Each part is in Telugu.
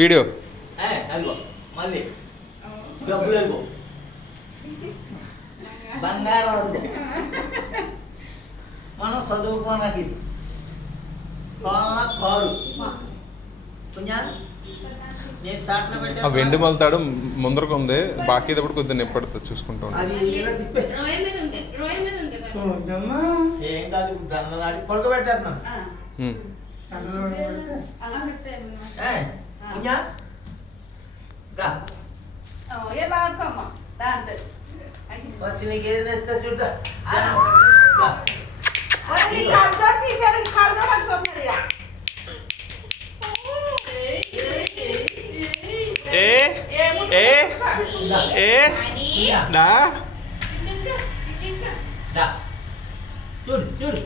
వీడియో అదిగో మళ్ళీ డబ్బులు అదిగో బంగారం అదిగో మనం చదువుకోనకి ఇది కారు పుణ్యా నేను చాట్లో ఆ పెట్టా వెండి మలుతాడు ముందరకు ఉంది, బాకీ తప్పుడు కొద్దిగా నిప్పడుతుంది చూసుకుంటా అది ఇలా తిప్పే ఏం కాదు దండలాడి పడుకోబెట్టేస్తున్నాను పుణ్యా రా వచ్చి నీకు ఏది నేస్తా చూద్దా ఏ ఏ ఏ దా చూడు చూడు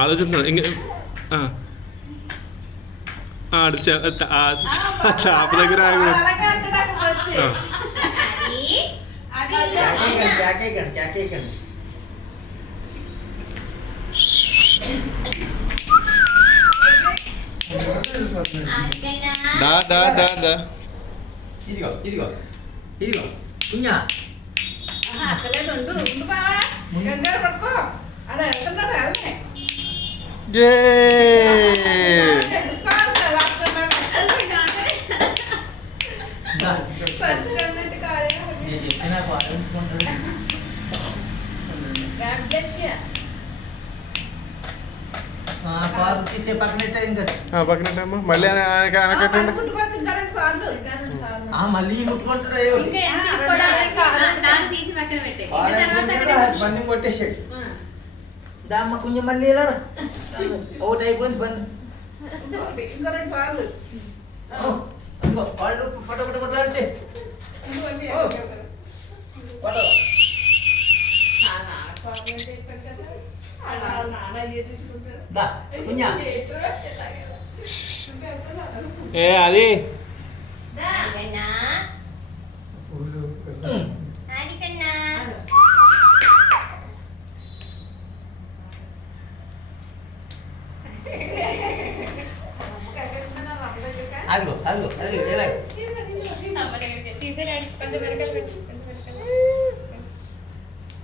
ఆలోచిస్తున్నాను ఇంక ఆడు చేప దగ్గర క్యాకేకండి దా దా దా దా ఇదిగో ఇదిగో ఇదిగో పుణ్యా నేను చెప్పినా బాగుంటుంది కారు తీసే పక్కనెట్టేది పక్కనమ్మా మళ్ళీ వెనకట్టండి మళ్ళీ ముట్టుకుంటాడు బండి కొట్టేసాడు దామ్మ కొంచెం మళ్ళీ ఇలా ఒకటి అయిపోయింది బండి వాళ్ళు పటపట కొట్లాడితే ఏ అది అదిగో అదిగో అదిగో ఎలా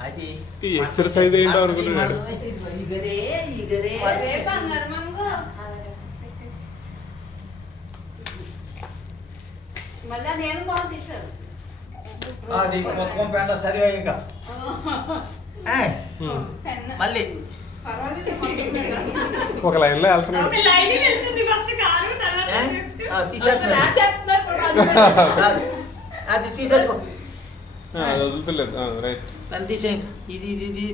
అది ఈ ఎక్సర్సైజ్ ఏంటో అనుకుంటున్నాడు. అది మొత్తం పెంట సరిగా ఇంకా మళ్ళీ ఒక లైన్లో వెళ్తున్నాడు. అది తీసేసుకో వదులుతలేదు. రైట్ దాన్ని తీసేయి. ఇది ఇది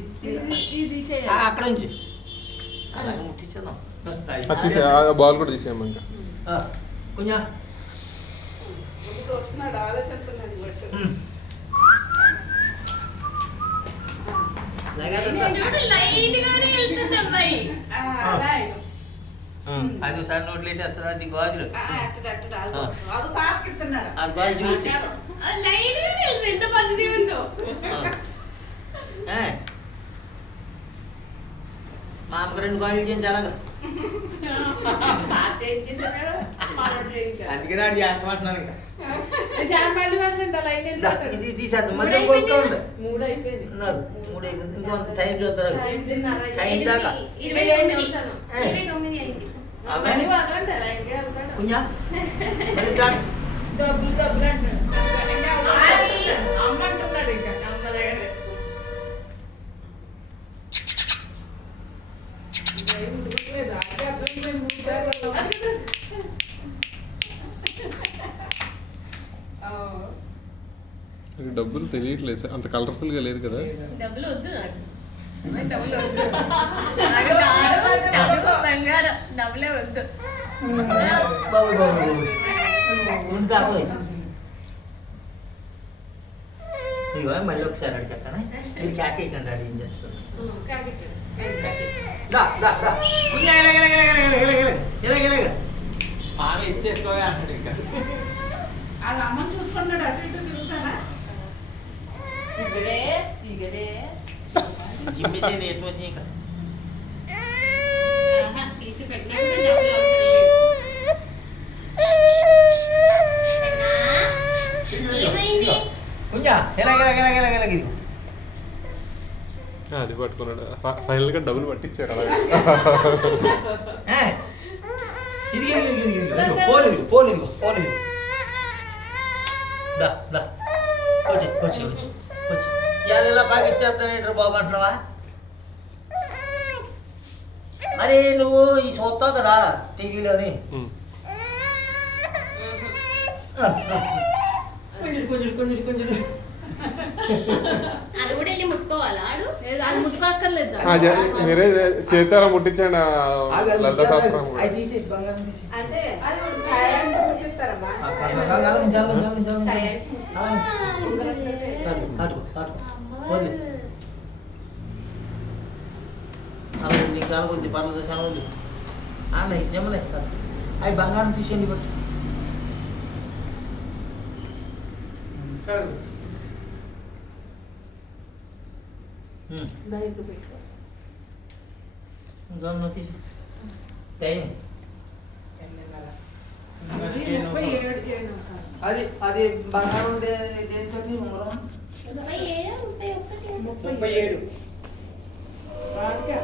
ఇది అక్కడ నుంచి అలాగే ముట్టించేద్దాం. తీసే బాల్ కూడా తీసేయమ్మ ఇంకా కొంచెం అది ఒకసారి నోట్లు వేసేస్తుంది. అది గాజులు ఆ గాజు చూసి మా అమ్మకి 2 గాజులు చేయించాలి. అందుకని ఆడు చేయించమంటున్నాను ఇంకా. ఇది తీసేద్దాం. మధ్య కొడుతూ ఉంది. 3 అయిపోయింది. ఇంకో టైం చూస్తారు. టైం దాకా పుణ్యా డబ్బులు తెలియట్లేదు, అంత కలర్ఫుల్ గా లేదు కదా. డబ్బులు వద్దు డబ్బులే వద్దు. ఇగో మళ్ళీ ఒకసారి అడిగేస్తాను. మీరు క్యాకేకండి అడిగి ఏం చేస్తారు. బాగా ఇచ్చేసుకోగా అంటాడు ఇంకా. వాళ్ళ అమ్మని చూసుకుంటాడు. అటు ఇటు తిరుగుతాడా? జిమ్మిసేది ఎటు వచ్చి ఇంకా తీసి పెట్టినా ఎలాగిది అది పట్టుకున్నాడు ఫైనల్ గా డబ్బులు పట్టించారు అలాగే ఇది పోలేదు పోలేదు పోలేదు దా దా వచ్చి వచ్చి వచ్చి వచ్చి ఇలా బాగా ఇచ్చేస్తానేంటారు బాబు అంటున్నావా మరి నువ్వు ఈ చూస్తావు కదా టీవీలోని కొంచెం కొంచెం కొంచెం కొంచెం అది కూడా వెళ్ళి ముట్టుకోవాలా ఆడు అది ముట్టుకోక్కర్లేదు మీరే చేతారా ముట్టించండి లలిత శాస్త్రం కూడా. అది తీసి బంగారం తీసి అంటే అది థాయిలాండ్ ముట్టిస్తారమ్మా. బంగారం జరగదు జరగదు జరగదు అటు అటు పోలే అలా ఉంది కాలు ఉంది పర్లేదు చాలా ఉంది అన్న జమలే అవి బంగారం తీసేయండి బట్టి బయటకు పెట్టుకో. తీసి టైం 37 సార్. అది అది బంగారం దేంతో ఉంగరం 37 వాడికా?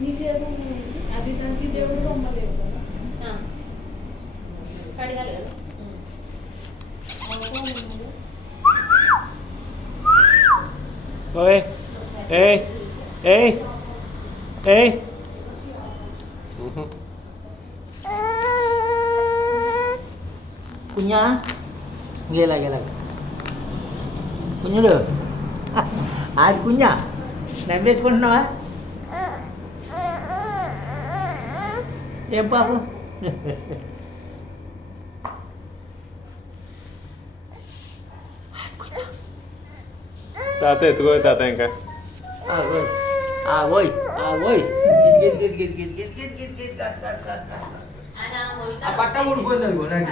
నీ సేవ అది దానికి దేవుడు బొమ్మలేవు కదా. కడగాలి కదా ఓయ్ ఏయ్ ఏయ్ ఏయ్ కుഞ്ഞാ గేలా గేలా కుഞ്ഞుడు అది కుഞ്ഞా నమ్మేసుకుంటున్నావా ఏం పాపం తాత ఎత్తుకో తాత ఇంకా ఆగోయ్ ఆగోయ్ ఆగోయ్ గిట్ గిట్ గిట్ గిట్ గిట్ గిట్ గిట్ గిట్ గిట్ అలా ఆ పట్ట ఊడిపోయింది అది కొనండి